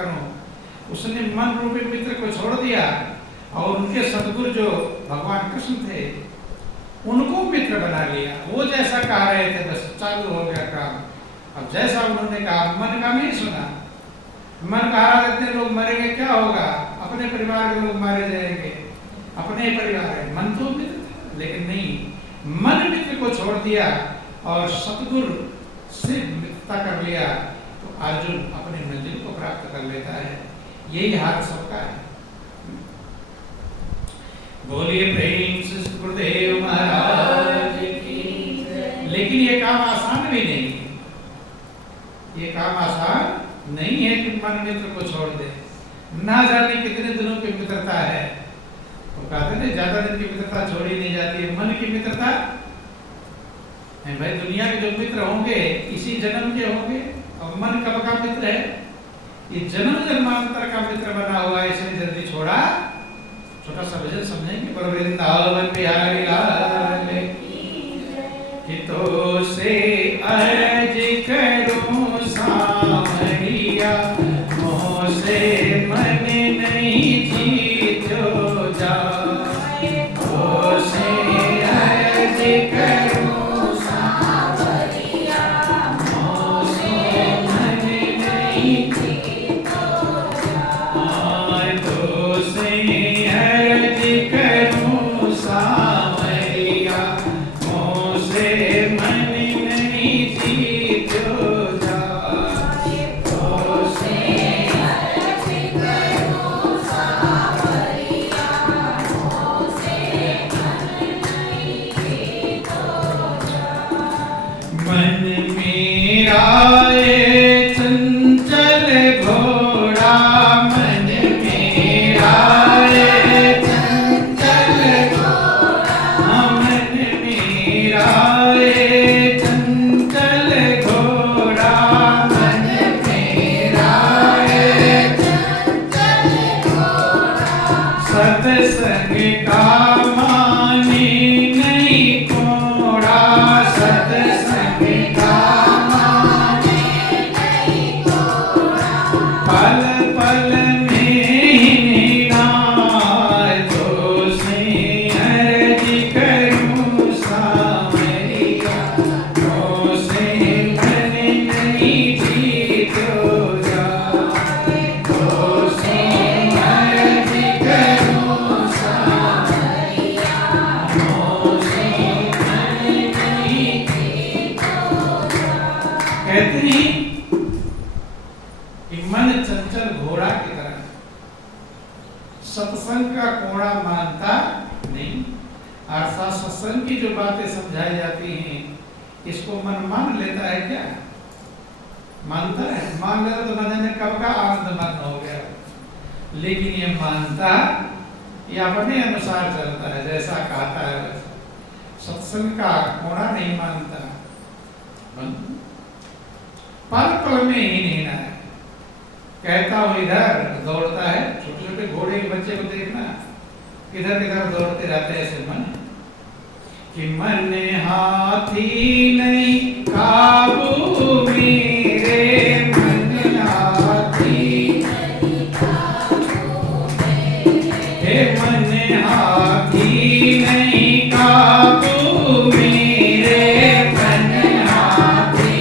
करूं। उसने मन रूपी मित्र को छोड़ दिया और उनके सद्गुरु जो भगवान कृष्ण थे उनको मित्र बना लिया। वो जैसा कह रहे थे बस चालू हो गया काम। अब जैसा उन्होंने कहा मन का नहीं सुना। मन कहा रहते लोग मरेंगे क्या होगा, अपने परिवार के लोग मारे जाएंगे, अपने परिवार है। मन तो मित्र था लेकिन नहीं, मन मित्र को छोड़ दिया और सतगुरु से मित्रता कर लिया तो अर्जुन अपनी मंजिल को प्राप्त कर लेता है। यही हाथ सबका है। बोलिए प्रेम से गुरुदेव महाराज की। लेकिन ये काम आसान भी नहीं है। ये काम आसान नहीं है कि मन मित्र को छोड़ दे। ना जाने कितने दिनों की मित्रता है। तो कहते हैं ज्यादा दिन की मित्रता छोड़ी नहीं जाती है। मन की मित्रता है भाई। दुनिया के जो मित्र होंगे इसी जन्म के होंगे। और मन कब का मित्र है? ये जन्म जन्मांतर का मित्र बना हुआ है, इसलिए जल्दी छोड़ा। छोटा सा भजन समझेंगे। पर वृंदावन बिहारी लाल की तो से अर्ज करूं सामरिया, मोह से मन नहीं जीतो जाए। तो से अर्ज करूं सामरिया, मोह से मन नहीं जीतो जाए। तो से अर्ज करूं सामरिया, मोह से मन नहीं जीतो जाए। तो से अर्ज करूं सामरिया, मोह से मन नहीं जीतो जाए। मन मेरा ये चंचल घोड़ा, मन मेरा ये चंचल घोड़ा, मन मेरा ये चंचल घोड़ा, मन मेरा ये चंचल घोड़ा। सत्संग का माने नहीं कोड़ा, सत्संग का माने नहीं कोड़ा। पल पल में ही निराय, तो से अर्ज करूं सामरिया, तो से मन नहीं जीतो जाए। तो से अर्ज करूं सामरिया, तो से मन नहीं जीतो जाए। कहते हैं कि मन चंचल घोड़ा की तरह सत्संग का कोड़ा मानता नहीं। अर्थात सत्संग की जो बातें समझाई जाती हैं इसको मन मान लेता है क्या? मानता है? मान लेता तो मन ने कब का आनंद मन हो गया। लेकिन ये मानता, ये अपने अनुसार चलता है, जैसा कहता है वैसा। सत्संग का कोड़ा नहीं मानता। पल पल में ही नहीं है। कहता हूं इधर दौड़ता है। छोटे छोटे घोड़े के बच्चे को देखना किधर किधर दौड़ते रहते हैं। ऐसे मन कि मन हाथी नहीं काबू मेरे, मन हाथी नहीं काबू मेरे, मन हाथी नहीं काबू मेरे, मन हाथी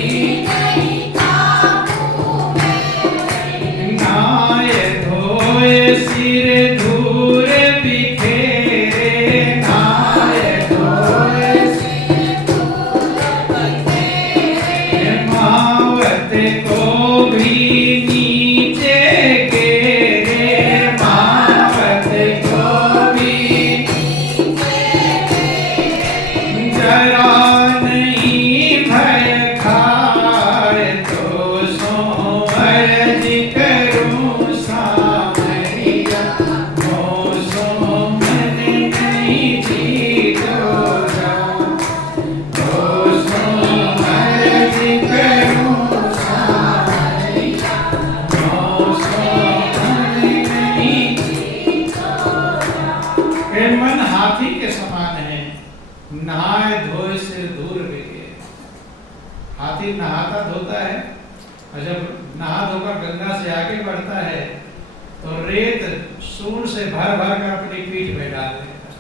नहीं काबू मेरे। नाय धोए सिर धूर बिखेरे, नाय धोए सिर धूर बिखेरे। मावत को भी नीचे गिरे, मावत को भी नीचे गिरे। जरा नहीं भय खाए, तो सो अर्ज करूं सामरिया, तो सो मन नहीं जीतो जाए। तो सो अर्ज करूं सामरिया, तो सो मन नहीं जीतो जाए। ये मन हाथी के समान है, नहाए धोए सिर दूर बिके। हाथी नहाता धोता है और जब नहा धोकर गंगा से आगे बढ़ता है तो रेत सूंड से भर भर कर अपनी पीठ में डाल देता है।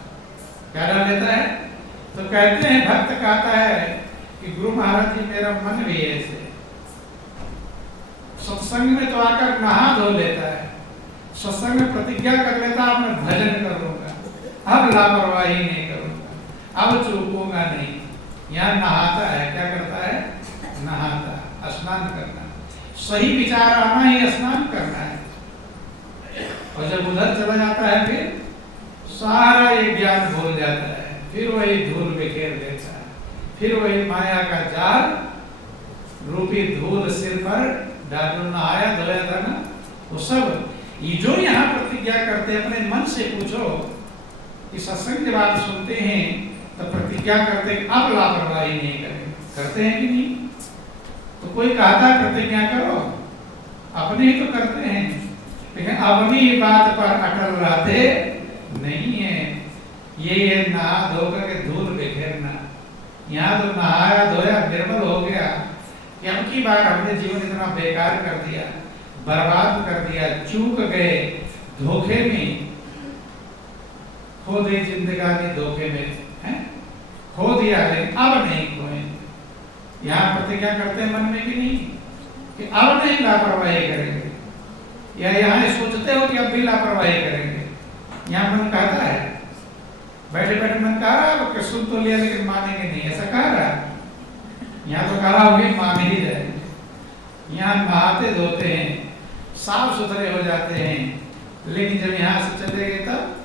क्या डाल देता है? तो कहते हैं, भक्त कहता है कि गुरु महाराज जी मेरा मन भी ऐसे सत्संग में तो आकर नहा धो लेता है, सत्संग में प्रतिज्ञा कर लेता अब मैं भजन करूंगा, अब लापरवाही नहीं करूंगा, अब चूकूंगा नहीं। यहाँ नहाता है, क्या करता है? नहाता, स्नान करना, सही विचार आना ही स्नान करना है। और जब उधर चला जाता है फिर सारा ये ज्ञान भूल जाता है, फिर वही धूल बिखेर देता है, फिर वही माया का जाल रूपी धूल सिर पर डाल। नहाया धोया था ना, वो सब ये जो यहाँ प्रतिज्ञा करते हैं, अपने मन से पूछो कि सत्संग जब आप सुनते हैं तो प्रतिज्ञा करते हैं अब लापरवाही नहीं करेंगे, करते हैं कि नहीं? तो कोई कहता है प्रतिज्ञा करो, अपने ही तो करते हैं, लेकिन अपनी बात पर अटल रहते नहीं है। ये नहा धोकर के धूल बिखेरना, यहाँ तो नहाया धोया निर्मल हो गया कि अब की बार हमने जीवन इतना बेकार कर दिया, बर्बाद कर दिया, चूक गए, धोखे में खो दी जिंदगानी, धोखे में है खो दिया, लेकिन अब नहीं खोएंगे। यहाँ प्रतिज्ञा करते हैं मन में कि नहीं कि अब नहीं लापरवाही करेंगे, या यहाँ सोचते हो कि अब भी लापरवाही करेंगे? यहाँ मन कहता है, बैठे बैठे मन कह रहा है सुन तो लिया लेकिन मानेंगे नहीं, ऐसा कह रहा है। यहाँ तो कहा होगी मान ही जाएंगे। यहाँ नहाते धोते हैं, साफ सुथरे हो जाते हैं, लेकिन जब यहाँ से चले गए तब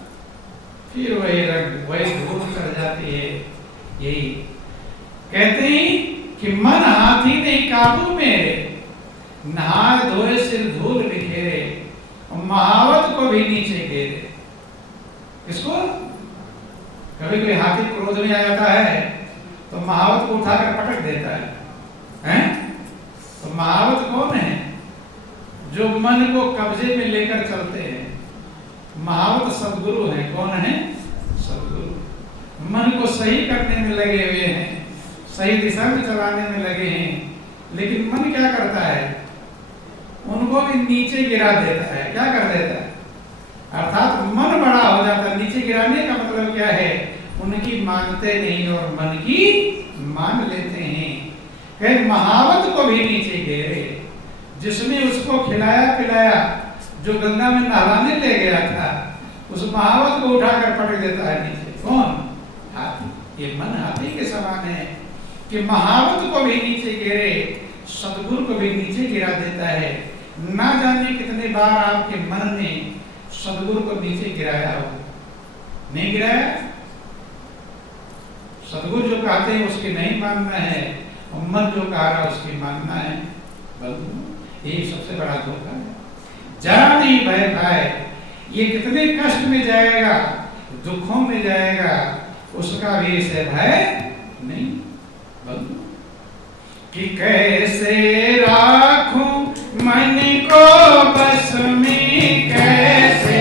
फिर वही रंग, वही धूल चढ़ जाती है। यही कहते हैं कि मन हाथी नहीं काबू मेरे, नहाए धोए सिर धूल बिखेरे, और महावत को भी नीचे गिरे। किसको? कभी कोई हाथी क्रोध में आ जाता है तो महावत को उठाकर पटक देता है? तो महावत कौन है? जो मन को कब्जे में लेकर चलते हैं। महावत सदगुरु है। कौन है? सदगुरु। मन को सही करने में लगे हुए हैं, सही दिशा में चलाने में लगे हैं, लेकिन मन क्या करता है? उनको भी नीचे गिरा देता है। क्या कर देता है? अर्थात मन बड़ा हो जाता है। नीचे गिराने का मतलब क्या है? उनकी मानते नहीं और मन की मान लेते हैं। कहे महावत को भी नीचे गिरे, जिसने उसको खिलाया पिलाया, जो गंगा में नहलाने ले गया था, उस महावत को उठाकर पटक देता है नीचे। कौन? हाथी। ये मन हाथी के समान है कि महावत को भी नीचे गिरे, सदगुरु को भी नीचे गिरा देता है। ना जाने कितने बार आपके मन ने सदगुरु को नीचे गिराया हो। नहीं गिराया? सदगुरु जो कहते हैं उसकी नहीं मानना है, और मन जो कह रहा है उसकी मानना है। यही सबसे बड़ा धोखा है। जरा नहीं भय खाए, ये कितने कष्ट में जाएगा, दुखों में जाएगा, उसका भी इसे भय नहीं। कि कैसे राखूं मन को बस में, कैसे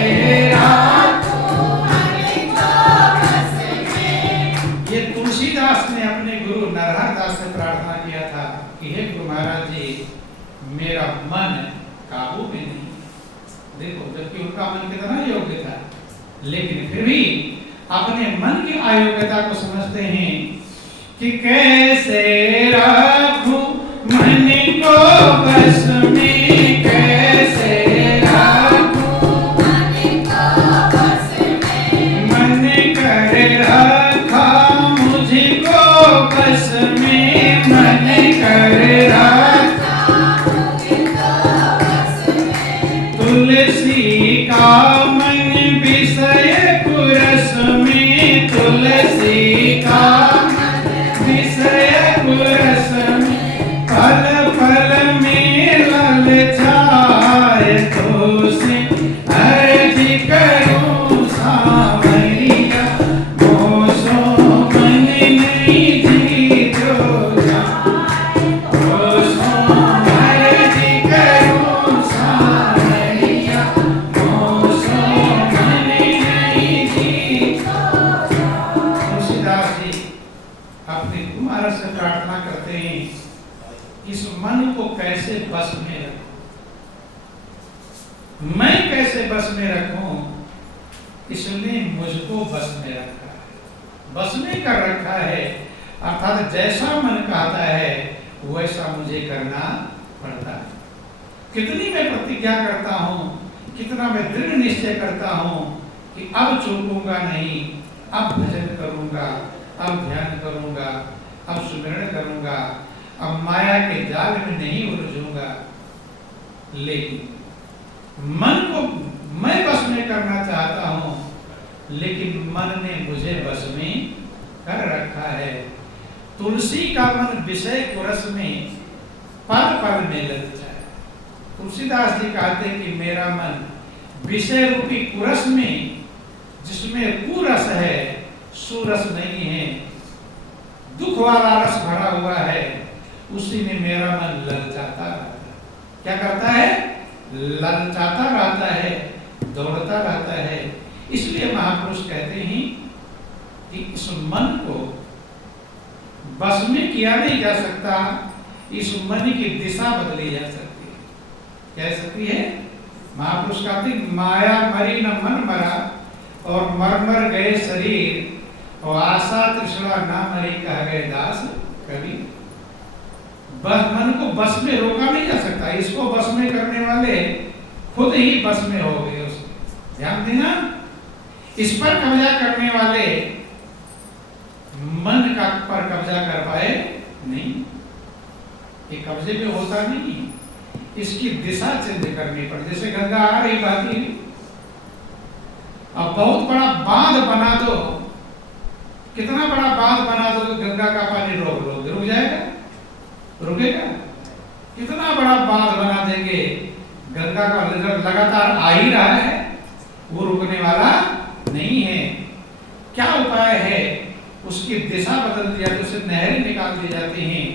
राखूं मन को बस में। ये तुलसीदास ने अपने गुरु नरहर दास से प्रार्थना किया था कि हे गुरु महाराज जी, मेरा मन काबू में नहीं। देखो, जबकि उनका मन कितना योग्य था, लेकिन फिर भी अपने मन की अयोग्यता को समझते हैं कि कैसे रखूं मन को बस में, कैसे रखूं मन को बस में। मन कर रखा मुझको बस में, मन कर रखा मुझको बस में। तुलसी का मन विषय पुरस में, तुलसी का विषय पुरस में। पल पल में ललचाए तो से अर्ज करूं सावरिया, मोसो मन नहीं जीतो जाए, मोसो अर्ज करूं सावरिया, मोसो मन नहीं जीतो जाए। तुलसीदास जी मैं कैसे बस में रखूं, इसने मुझको बस में रखा है, बस में कर रखा है। अर्थात जैसा मन कहता है वैसा मुझे करना पड़ता है। कितनी मैं प्रतिज्ञा करता हूं, कितना मैं दृढ़ निश्चय करता हूं कि अब चूकूंगा नहीं, अब भजन करूंगा, अब ध्यान करूंगा, अब सुमिरन करूंगा, अब माया के जाल में नहीं उलझूंगा। लेकिन मन को मैं बस में करना चाहता हूं, लेकिन मन ने मुझे बस में कर रखा है। तुलसी का मन विषय को रस में पल पल में लग जाए। तुलसीदास जी कहते हैं कि मेरा मन विषय रूपी कुरस में, जिसमें कुरस है सुरस नहीं है, दुख वाला रस भरा हुआ है, उसी में मेरा मन ललचाता रहता है। क्या करता है? ललचाता रहता है, दौड़ता रहता है। इसलिए महापुरुष कहते हैं कि इस मन को बस में किया नहीं जा सकता, इस मन की दिशा बदली जा सकती है। कह सकती है महापुरुष कहते हैं, माया मरी न मन मरा, और मर मर गए शरीर, और आशा तृष्णा ना मरी कह गए दास कवि। बस मन को बस में रोका नहीं जा सकता, इसको बस में करने वाले खुद ही बस में हो गए। उसमें ध्यान देना, इस पर कब्जा करने वाले मन का पर कब्जा कर पाए नहीं। ये कब्जे में होता नहीं, इसकी दिशा चेंज करनी पड़ती। जैसे गंगा आ रही बहती है, अब बहुत बड़ा बांध बना दो, कितना बड़ा बांध बना दो तो गंगा का पानी रुक जाएगा? रुकेगा? कितना बड़ा बांध बना देंगे, गंगा का लगातार आ ही रहा है, वो रुकने वाला नहीं है। क्या उपाय है? उसकी दिशा बदल दिया तो उसे नहरें निकाल दी जाती हैं,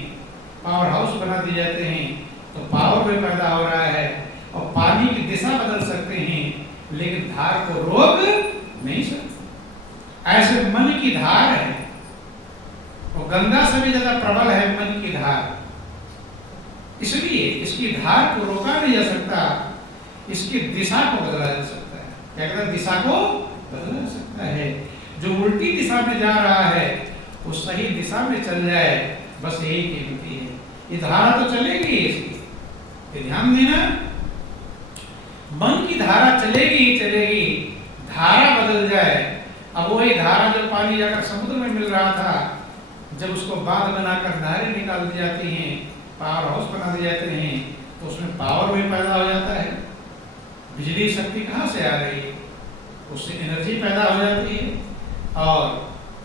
पावर हाउस बना दिए जाते हैं, तो पावर भी पैदा हो रहा है, और पानी की दिशा बदल सकते हैं, लेकिन धार को रोक नहीं सकते। ऐसे मन की धार है, और गंगा से भी ज्यादा प्रबल है मन की धार। इसलिए इसकी धार को रोका नहीं जा सकता, इसकी दिशा को बदला जा सकता है। क्या कहते हैं? दिशा को बदला जा सकता है। जो उल्टी दिशा में जा रहा है वो सही दिशा में चल जाए, बस यही कीमती है। ये धारा तो चलेगी इसकी, ये ध्यान देना, मन की धारा चलेगी ही चलेगी, धारा बदल जाए। अब वही धारा जो पानी जाकर समुद्र में मिल रहा था, जब उसको बांध बनाकर नहरें निकाल दी जाती हैं, पावर हाउस बना दिए जाते हैं, तो उसमें पावर भी पैदा हो जाता है। बिजली शक्ति कहाँ से आ रही है? उससे एनर्जी पैदा हो जाती है, और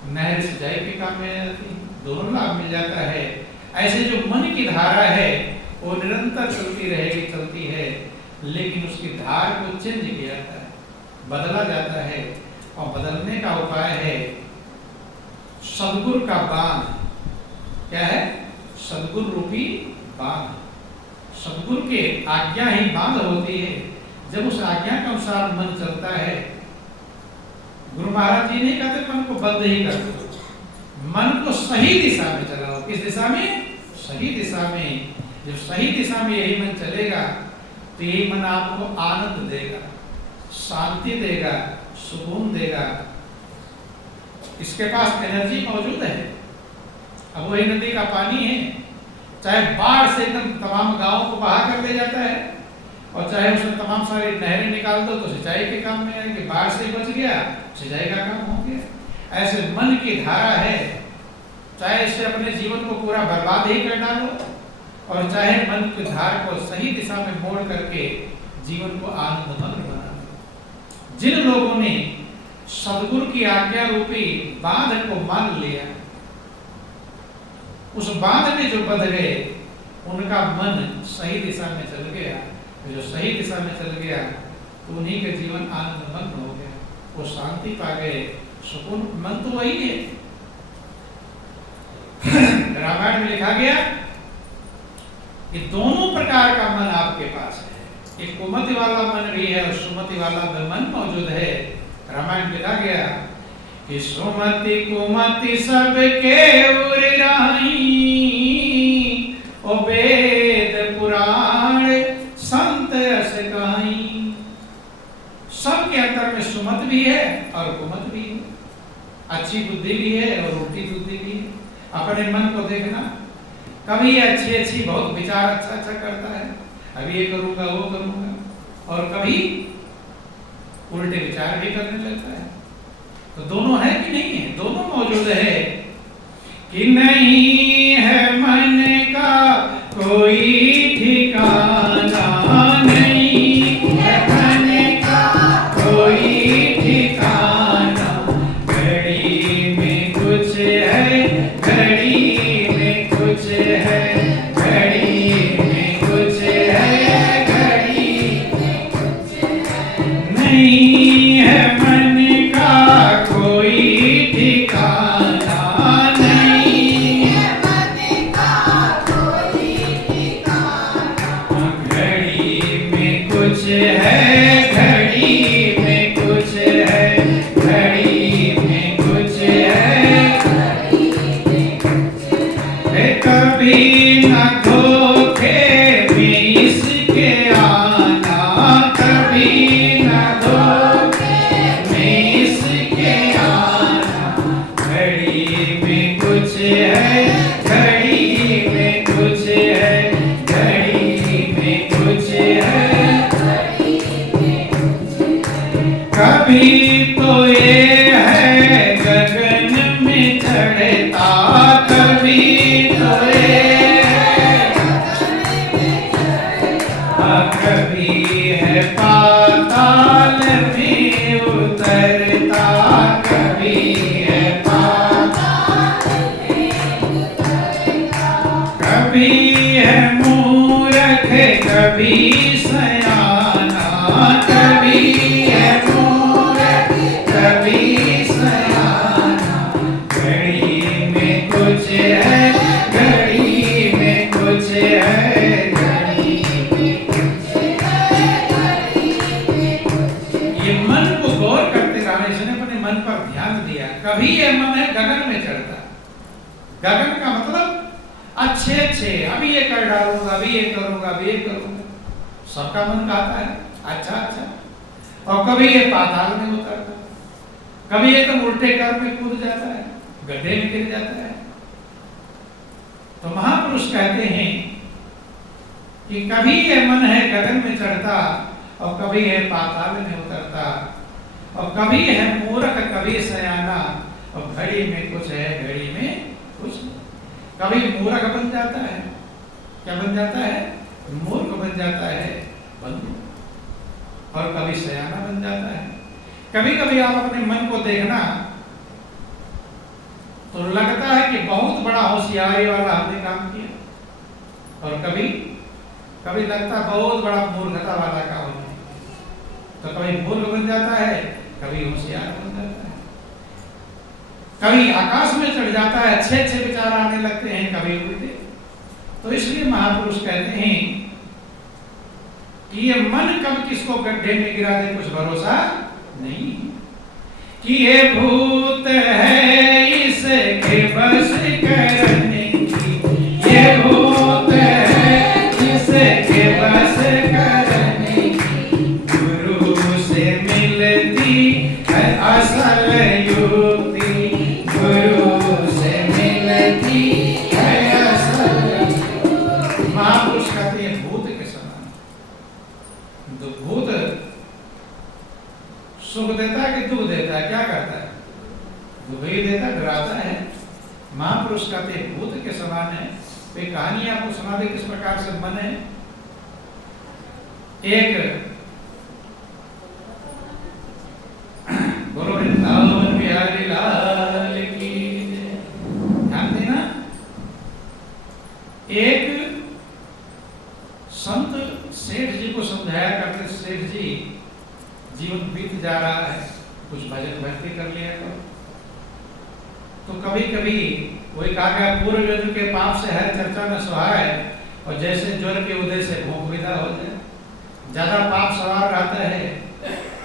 नहर सिंचाई के काम में आ जाती है, दोनों लाभ मिल जाता है। ऐसे जो मन की धारा है वो निरंतर चलती रहेगी, चलती है, लेकिन उसकी धार को चेंज किया जाता है, बदला जाता है। और बदलने का उपाय है सद्गुरु का बांध। क्या है? सद्गुरु रूपी बांध। सद्गुरु के आज्ञा ही बांध होती है। जब उस आज्ञा के अनुसार मन चलता है, गुरु महाराज जी नहीं कहते मन को बंद ही कर दो, मन को सही दिशा में चलाओ। किस दिशा में? सही दिशा में। जब सही दिशा में यही मन चलेगा तो यही मन आपको आनंद देगा, शांति देगा, सुकून देगा। इसके पास एनर्जी मौजूद है। अब वही नदी का पानी है, चाहे बाढ़ से एकदम तमाम गांवों को बहा कर ले जाता है, और चाहे उसमें तमाम सारी नहरें निकाल दो तो सिंचाई के काम में आएगी। बाढ़ से बच गया, सिंचाई का काम हो गया। ऐसे मन की धारा है, चाहे इससे अपने जीवन को पूरा बर्बाद ही कर डालो, और चाहे मन की धार को सही दिशा में मोड़ करके जीवन को आनंदमय बना लो। जिन लोगों ने सद्गुरु की आज्ञा रूपी बांध को मान लिया, उस बांध में जो बंध गए, उनका मन सही दिशा में चल गया। जो सही दिशा में चल गया तो उन्हीं के जीवन आनंदमग्न हो गया, वो शांति पा गए, सुकून। मन तो वही है। रामायण में लिखा गया कि दोनों प्रकार का मन आपके पास है। एक कुमति वाला मन भी है और सुमति वाला मन मौजूद है। रामायण में लिखा गया कि सुमति कुमति सबके उर रानी, ओ वेद पुराण संत अस गाई। भी है और कुमत भी है, अच्छी बुद्धि भी है और उल्टी बुद्धि भी है। अपने मन को देखना, कभी अच्छी अच्छी बहुत विचार अच्छा अच्छा करता है, अभी ये करूंगा वो करूंगा, और कभी उल्टे विचार भी करने लगता है। तो दोनों है कि नहीं है? दोनों मौजूद है कि नहीं है मन का कोई ठिकाना, नहीं है मन का कोई ठिकाना, घड़ी में कुछ है, घड़ी में कुछ है, घड़ी में कुछ है, घड़ी में कुछ है, नहीं है मन का कोई ठिकाना, नहीं है मन का कोई ठिकाना, घड़ी में कुछ है, घड़ी में कुछ है, घड़ी में कुछ है, कभी न धोखे में इसके आना, कभी न धोखे में इसके आना, घड़ी में कुछ है, घड़ी में कुछ है, घड़ी में कुछ है, कभी तो ये है गगन में चढ़ता, कभी तो ये है गगन में चढ़ता, कभी है पाताल में उतरता, कभी है पाताल में उतरता, कभी है मूर्ख कभी सयाना, कभी है मूर्ख कभी सयाना, घड़ी में कुछ है, घड़ी में कुछ है, घड़ी में कुछ है, घड़ी में कुछ है। ये मन को गौर करते रहने से अपने मन पर ध्यान दिया, कभी ये मन है गगन में चढ़ता, गगन का मतलब अच्छे अच्छे, अभी ये कर डालूंगा, अभी ये करूंगा, अभी ये करूंगा, सबका मन कहता है अच्छा अच्छा, और कभी ये पाताल में उतरता, कभी ये तो उल्टे कर्म में कूद जाता है, गड्ढे में गिर जाता है। तो महापुरुष कहते हैं कि कभी ये मन है गगन में चढ़ता, और कभी है पाताल में उतरता, और कभी है मूर्ख कभी सयाना, और घड़ी में कुछ है, घड़ी में कुछ नहीं। कभी मूर्ख बन जाता है, क्या बन जाता है? मूर्ख बन जाता है बंधु, और कभी सयाना बन जाता है। कभी कभी आप अपने मन को देखना तो लगता है कि बहुत बड़ा होशियारी वाला हमने काम किया, और कभी कभी लगता है बहुत बड़ा मूर्खता वाला काम है। तो कभी मूर्ख बन जाता है, कभी होशियार बन जाता है, कभी आकाश में चढ़ जाता है, अच्छे अच्छे विचार आने लगते हैं, कभी उल्टे। तो इसलिए महापुरुष कहते हैं कि ये मन कब किसको गड्ढे में गिरा दे कुछ भरोसा नहीं, कि ये भूत है इसके बस करने की, ये भूत है इसके बस करने की, गुरु से मिलती है असल युक्ति, गुरु से मिलती है असल युक्ति। महापुरुष कहते हैं भूत के समान, तो भूत सुख देता है कि दुख देता है? क्या करता है? दुख ही देता, डराता है। महापुरुष कहते हैं भूत के समान है। वे कहानी आपको सुना दे किस प्रकार से मन है। एक बोलो वृंदावन बिहारी लाल की, ध्यान देना। एक संत सेठ जी को समझाया करते, सेठ जी जीवन बीत जा रहा है, कुछ भजन भक्ति कर लिया करो। तो कभी कभी वही कहा गया, पूर्व जन्म के पाप से हर चर्चा न सुहाए, और जैसे ज्वर के उदय से भूख विदा हो जाए। ज्यादा पाप सवार रहता है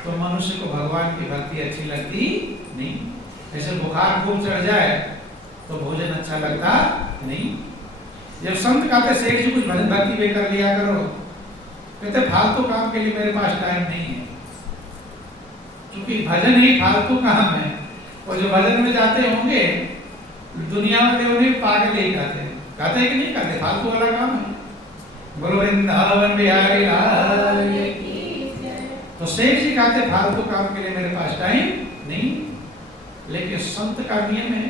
तो मनुष्य को भगवान की भक्ति अच्छी लगती नहीं। जैसे बुखार खूब चढ़ जाए तो भोजन अच्छा लगता नहीं। जब संत कहते सेठ जी कुछ भजन भक्ति भी कर लिया करो, कहते फालतू काम के लिए मेरे पास टाइम नहीं है। क्योंकि भजन ही फालतू काम है। और जो भजन में जाते होंगे दुनिया वाले उन्हें पागल ही कहते हैं, कहते हैं कि नहीं कहते, फालतू वाला काम है। बोलो वृंदावन बिहारी लाल की जय। तो सेठ जी कहते फालतू काम के लिए मेरे पास टाइम नहीं। लेकिन संत का नियम है,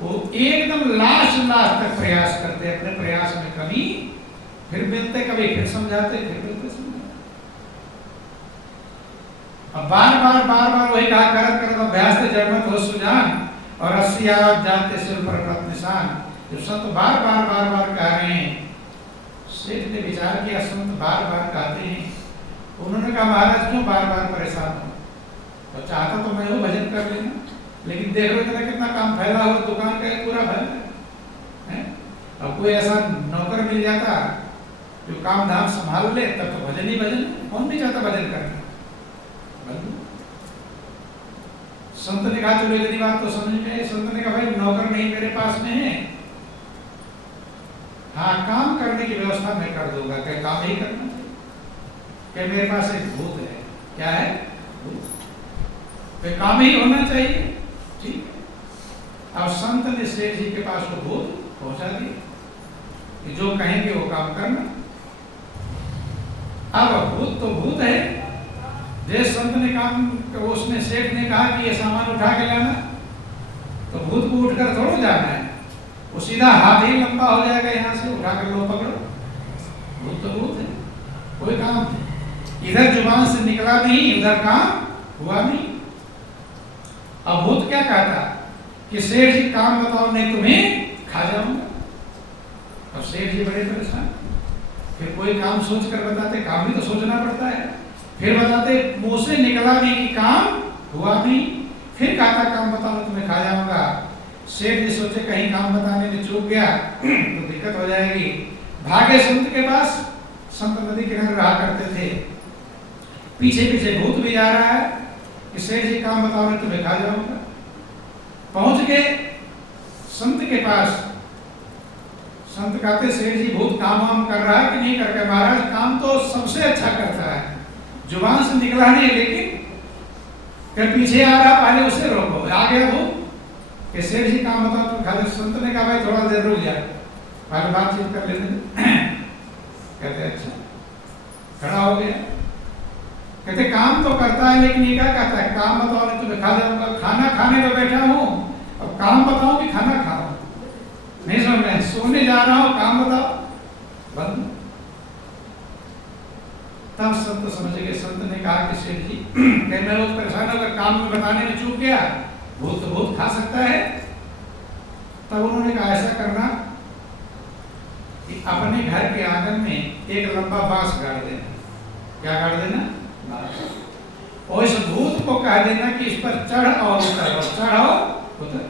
वो एकदम लास्ट तक प्रयास करते, अपने प्रयास में कभी फिर मिलते, कभी फिर समझाते, फिर मिलते समझाते। अब बार वही कहा, करत अभ्यास से जड़मत हो सुजान और 80 आप जानते सिर पर प्रत निशान। जब संत बार बार कह रहे हैं, सेठ ने विचार किया, संत बार कहते हैं, उन्होंने कहा महाराज क्यों बार परेशान हो? तो चाहता तो मैं वो भजन कर लेना, लेकिन देख रहे थे कितना काम फैला हुआ, दुकान का पूरा फैला है। अब कोई ऐसा नौकर मिल जाता जो काम धाम संभाल ले, तब तो भजन ही भजन। कौन नहीं चाहता भजन करना? संत ने कहा चलो इतनी बात तो समझ में। संत ने कहा भाई नौकर नहीं मेरे पास में है, हाँ काम करने की व्यवस्था मैं कर दूंगा। क्या काम ही करना चाहिए? क्या मेरे पास एक भूत है? क्या है? भूत। काम ही होना चाहिए। ठीक है। अब संत ने सेठ जी के पास वो भूत पहुंचा दिया कि जो कहेंगे वो काम करना। अब भूत तो भूत है। जिस संत ने काम, उसने सेठ ने कहा कि ये सामान उठा के लाना, तो भूत को उठकर थोड़ा जाना है, वो सीधा हाथ ही लंबा हो जाएगा, यहाँ से उठा कर लो पकड़ो। भूत तो भूत है, कोई काम इधर जुबान से निकला नहीं, उधर काम हुआ नहीं। अब भूत क्या कहता कि सेठ जी काम बताओ नहीं तुम्हें खा जाऊंगा। अब सेठ जी बड़े परेशान, फिर कोई काम सोच कर बताते, काम भी तो सोचना पड़ता है। फिर बताते, मुंह से निकला नहीं कि काम हुआ नहीं, फिर कहता काम बताओ तुम्हें खा जाऊंगा। सेठ जी सोचे कहीं काम बताने में चूक गया तो दिक्कत हो जाएगी। भागे संत के पास। संत नदी किनारे रहा करते थे, पीछे भूत भी जा रहा है कि सेठ जी काम बताओ नहीं तुम्हें खा जाऊंगा। पहुंच गए संत के पास। संत कहते सेठ जी भूत काम वाम कर रहा है कि नहीं करके? महाराज काम तो सबसे अच्छा करता है, जुबान से निकला नहीं, लेकिन फिर पीछे आ रहा, पहले उसे रोको। आ गया वो कि सेठ जी काम बताओ तुम खा जाओ। संत ने कहा भाई थोड़ा देर रुक जा, पहले बातचीत कर लेते। कहते अच्छा। खड़ा हो गया। कहते काम तो करता है, लेकिन ये क्या कहता है? काम बताओ नहीं तुम्हें खा जाऊंगा। खाना खाने में बैठा हूँ, अब काम बताओ कि खाना खाओ? नहीं समझ में, सोने जा रहा हूँ, काम बताओ। बंद। तब संत समझ गए। संत ने कहा कि सेठ जी मैं रोज परेशान होकर काम में बताने में चूक गया, भूत तो भूत खा सकता है। तब उन्होंने कहा ऐसा करना कि अपने घर के आंगन में एक लंबा बांस गाड़ देना। क्या गाड़ देना? और इस भूत को कह देना कि इस पर चढ़ और उतर, चढ़ और उतर।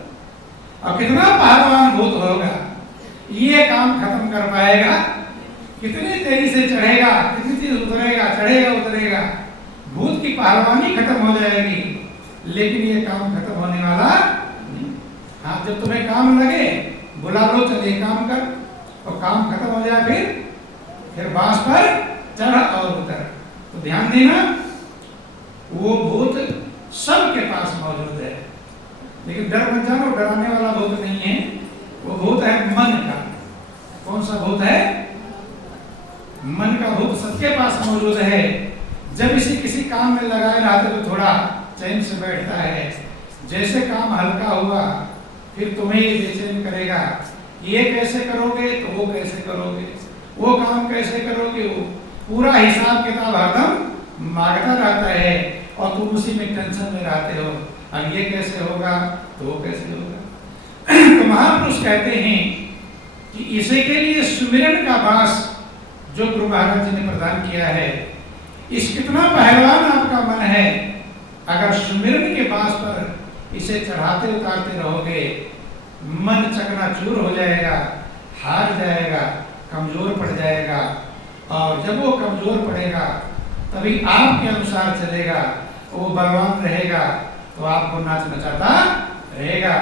अब कितना पहलवान भूत होगा, ये काम खत्म कर पाएगा? कितनी तेजी से चढ़ेगा, कितनी तेज उतरेगा, चढ़ेगा उतरेगा, भूत की पहलवानी खत्म हो जाएगी। लेकिन ये काम खत्म होने वाला नहीं। हाँ, जब तुम्हें काम लगे बुला लो, चलिए काम कर, और काम खत्म हो जाए फिर बांस पर चढ़ और उतर। तो ध्यान देना, वो भूत सबके पास मौजूद है, लेकिन डर मत जानो, डराने वाला भूत नहीं है। वो भूत है मन का। कौन सा भूत है? मन का भूत सबके पास मौजूद है। जब इसे किसी काम में लगाए रहते तो थोड़ा चैन से बैठता है। जैसे काम हल्का हुआ फिर तुम्हें ये बेचैन करेगा, ये कैसे करोगे तो वो कैसे करोगे, वो काम कैसे करोगे, वो पूरा हिसाब किताब हरदम मांगता रहता है, और तुम उसी में टेंशन में रहते हो। अब ये कैसे होगा तो वो कैसे होगा। तो महापुरुष कहते हैं कि इसी के लिए सुमिरन का बास जो गुरु महाराज जी ने प्रदान किया है, इस कितना पहलवान आपका मन है, अगर सुमिरन के बास पर इसे चढ़ाते उतारते रहोगे, मन चकनाचूर हो जाएगा, हार जाएगा, कमजोर पड़ जाएगा। और जब वो कमजोर पड़ेगा तभी आपके अनुसार चलेगा, वो बलवान रहेगा तो आपको नाच नचाता रहेगा।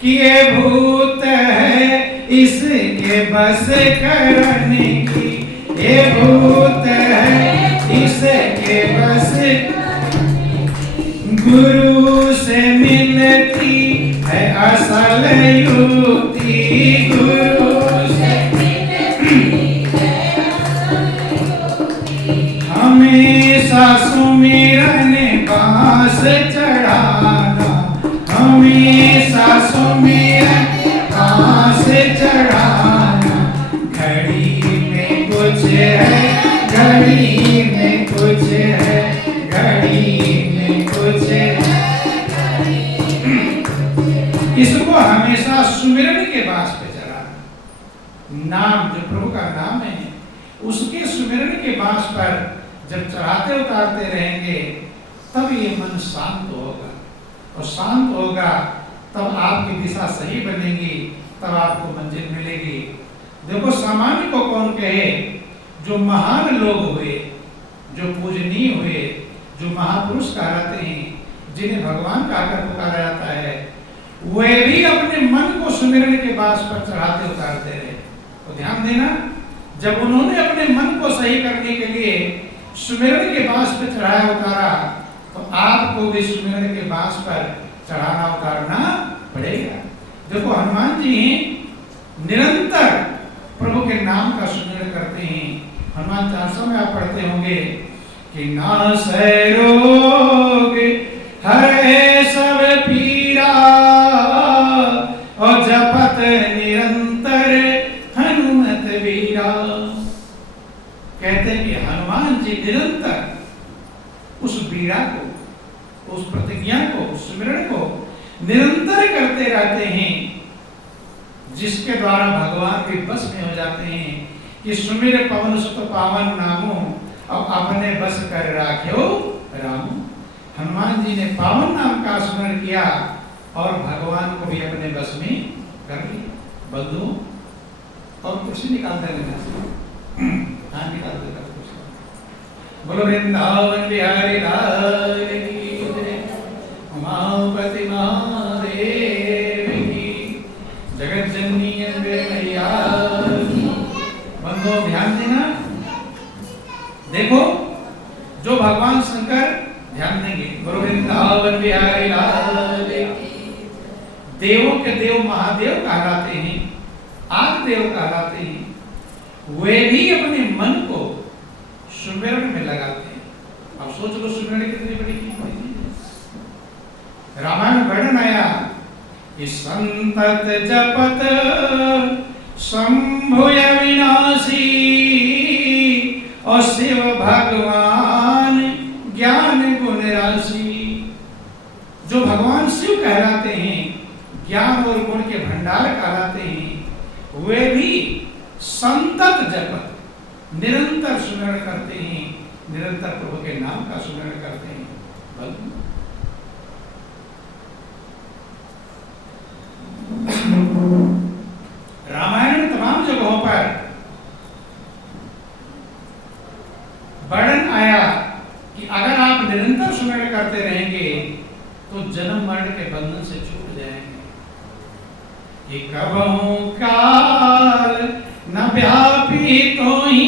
कि ये भूत है इसके बस करने की, ये भूत है इसके बस, गुरु से मिलती है असल युक्ति, गुरु से मिलती है असल युक्ति। हमेशा सुमिरन बांस चढ़ाना, हमेशा सुमिरन बांस चढ़ाना। घड़ी में कुछ है, घड़ी में कुछ है, घड़ी में कुछ है। इसको हमेशा सुमिरन के बांस पे चढ़ाना। नाम जो प्रभु का नाम है उसके सुमिरन के बांस पर जब चढ़ाते उतारते रहेंगे तब ये मन शांत होगा, और शांत होगा तब आपकी दिशा सही बनेगी, तब आपको मंजिल मिलेगी। देखो सामान्य को कौन कहे, जो महान लोग हुए, जो पूजनीय हुए, जो महापुरुष कहलाते हैं, जिन्हें भगवान कहकर पुकारा जाता है, वे भी अपने मन को सुमिरन के बांस पर चढ़ाते उतारते रहे। तो ध्यान देना, जब उन्होंने अपने मन को सही करने के लिए सुमिरन के बांस पर चढ़ाया उतारा, तो आपको भी सुमिरन के बांस पर चढ़ाना उतारना पड़ेगा। देखो हनुमान जी निरंतर प्रभु के नाम का सुमिरन करते हैं। हनुमान चालीसा में आप पढ़ते होंगे कि नासै रोग हरे सब पीरा, और जपत निरंतर हनुमत वीरा। कहते हैं कि हनुमान जी निरंतर उस वीरा को, उस प्रतिज्ञा को, उस सुमिरन को निरंतर करते रहते हैं, जिसके द्वारा भगवान भी बस में हो जाते हैं कि सुमिर पवन सुत पावन नामो, अब अपने बस कर राख्यो रामो। हनुमान जी ने पावन नाम का स्मरण किया और भगवान को भी अपने बस में कर लिया। बंधु और कुछ निकालते हाँ निकाल देगा कुछ। बोलो वृंदावन बिहारी लाल की जय, उमापति महादेव की, जगत जननी अम्बे मैया की। बंधुओं ध्यान देना, देखो जो भगवान शंकर ध्यान देंगे, बोलो वृंदावन बिहारी लाल की। देवों के देव महादेव कहलाते हैं, आदि देव कहलाते हैं, वे भी अपने मन को सुमिरन में लगाते हैं। अब सोच लो सुमिरन कितनी बड़ी कीमती है। रामायण वर्णन आया कि संतत जपत शंभुय विनाशी, और शिव भगवान ज्ञान गुण राशि। जो भगवान शिव कहलाते हैं, ज्ञान और गुण के भंडार कहलाते हैं, वे भी संतत जपत निरंतर सुमिरन करते हैं, निरंतर प्रभु के नाम का सुमिरन करते हैं। रामायण में तमाम जगहों पर वर्णन आया कि अगर आप निरंतर सुमिरन करते रहेंगे तो जन्म मरण के बंधन से छूट जाएंगे। कि कबहु काल न व्यापी तोहि,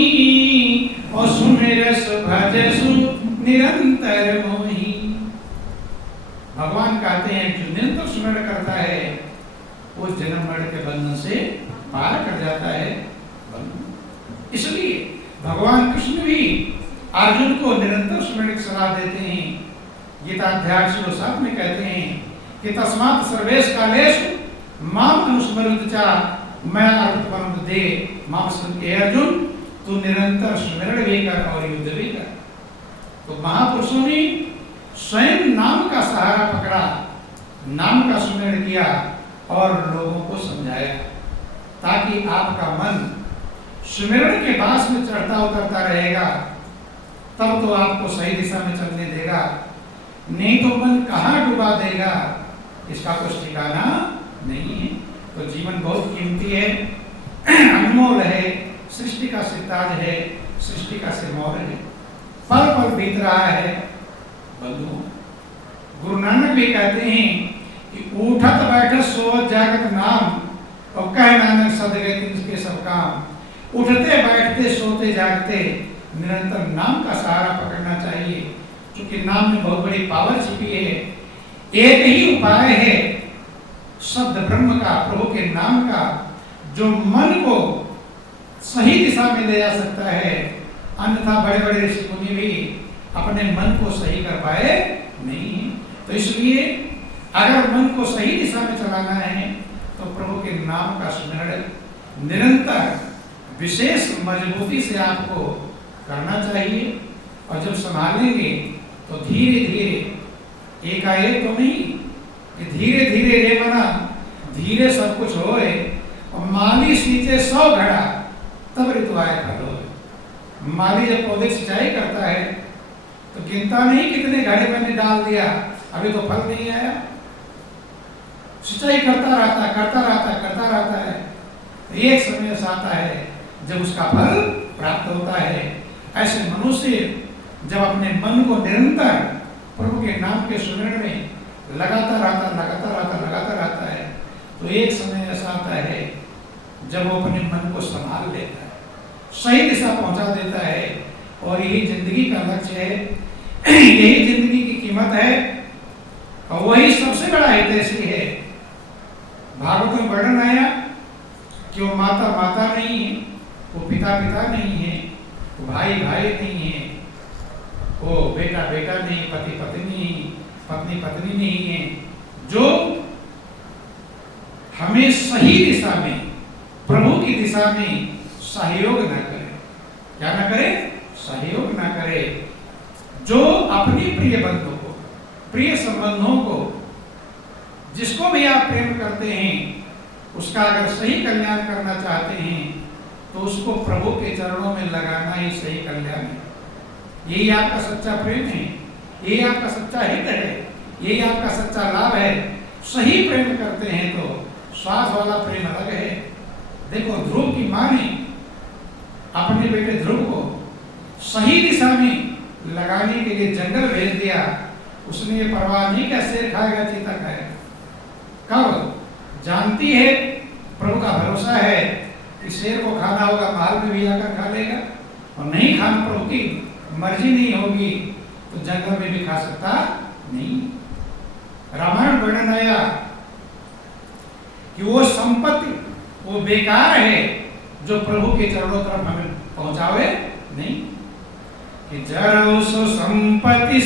और सुमिरस भजसु निरंतर मोहि। भगवान कहते हैं जो निरंतर सुमिरन करता है वो जन्म मरण के बंधन से पार कर जाता है। इसलिए भगवान कृष्ण भी अर्जुन को निरंतर सुमिरन की सलाह देते हैं। गीता अध्याय 7 में कहते हैं कि तस्मात् सर्वेश कालेषु माम अनुस्मरन्ति च मैं अर्पणम दे माम स्मृति। अर्जुन तू निरंतर सुमिरन भी कर और युद्ध भी कर। तो महापुरुषों ने स्वयं नाम का सहारा पकड़ा, नाम का सुमिरन किया और लोगों को समझाया, ताकि आपका मन सुमिरन के बांस में चढ़ता उतरता रहेगा, तब तो आपको सही दिशा में चलने देगा। नहीं तो मन कहाँ डुबा देगा इसका कुछ ठिकाना नहीं है। तो जीवन बहुत कीमती है, अनमोल है, सृष्टि का सिताज है, सृष्टि का सिरमौर है, पल पल बीत रहा है। बंधु गुरु नानक भी कहते हैं कि उठत बैठत सोवत जागत नाम, और कह नानक सद गए तिनके सब काम। उठते बैठते सोते जागते निरंतर नाम का सहारा पकड़ना चाहिए, क्योंकि के नाम में बहुत बड़ी पावर छिपी है। एक ही उपाय है शब्द ब्रह्म का, प्रभु के नाम का, जो मन को सही दिशा में ले जा सकता है। अन्यथा बड़े बड़े ऋषि मुनि भी अपने मन को सही कर पाए नहीं। तो इसलिए अगर मन को सही दिशा में चलाना है तो प्रभु के नाम का स्मरण निरंतर विशेष मजबूती से आपको करना चाहिए। और जब संभालेंगे तो धीरे धीरे, एकाएक तो नहीं कि धीरे धीरे रे मना धीरे सब कुछ होए। और माली सींचे 100 घड़ा तब ऋतु आए फल होए। माली जब पौधे सिंचाई करता है तो गिनता नहीं कितने घड़े मैंने डाल दिया, अभी तो फल नहीं आया। सिंचाई करता रहता है। एक समय ऐसा आता है जब उसका फल प्राप्त होता है। ऐसे मनुष्य जब अपने मन को निरंतर प्रभु के नाम के स्मरण में लगाता रहता है तो एक समय ऐसा आता है जब वो अपने मन को संभाल लेता है, सही दिशा पहुंचा देता है। और यही जिंदगी का लक्ष्य है, यही जिंदगी की कीमत है और वही सबसे बड़ा हितैषी है। भागवत में वर्णन आया कि वो माता माता नहीं है, वो पिता पिता नहीं है, वो भाई भाई नहीं है, वो बेटा बेटा नहीं, पति पत्नी पत्नी पत्नी नहीं है। जो हमें सही दिशा में, प्रभु की दिशा में सहयोग न करे, क्या न करे, सहयोग न करे। जो अपनी प्रिय बंधु को, प्रिय संबंधों को, जिसको भी आप प्रेम करते हैं, उसका अगर सही कल्याण करना चाहते हैं तो उसको प्रभु के चरणों में लगाना ही सही कल्याण है। यही आपका सच्चा प्रेम है, यही आपका सच्चा हित है, यही आपका सच्चा लाभ है। सही प्रेम करते हैं तो श्वास वाला प्रेम अलग है। देखो ध्रुव की मां ने अपने बेटे ध्रुव को सही दिशा में लगाने के लिए जंगल भेज दिया। उसने ये परवाह नहीं किया शेर खाएगा चीता खाएगा। कब जानती है, प्रभु का भरोसा है कि शेर को खाना होगा महल में भी आकर खा लेगा, और नहीं खाना प्रभु की मर्जी नहीं होगी तो जंगल में भी खा सकता नहीं। रामायण वर्णन आया कि वो संपत्ति वो बेकार है जो प्रभु के चरणों तरफ हमें पहुंचावे नहीं। कि जरो सो संपत्ति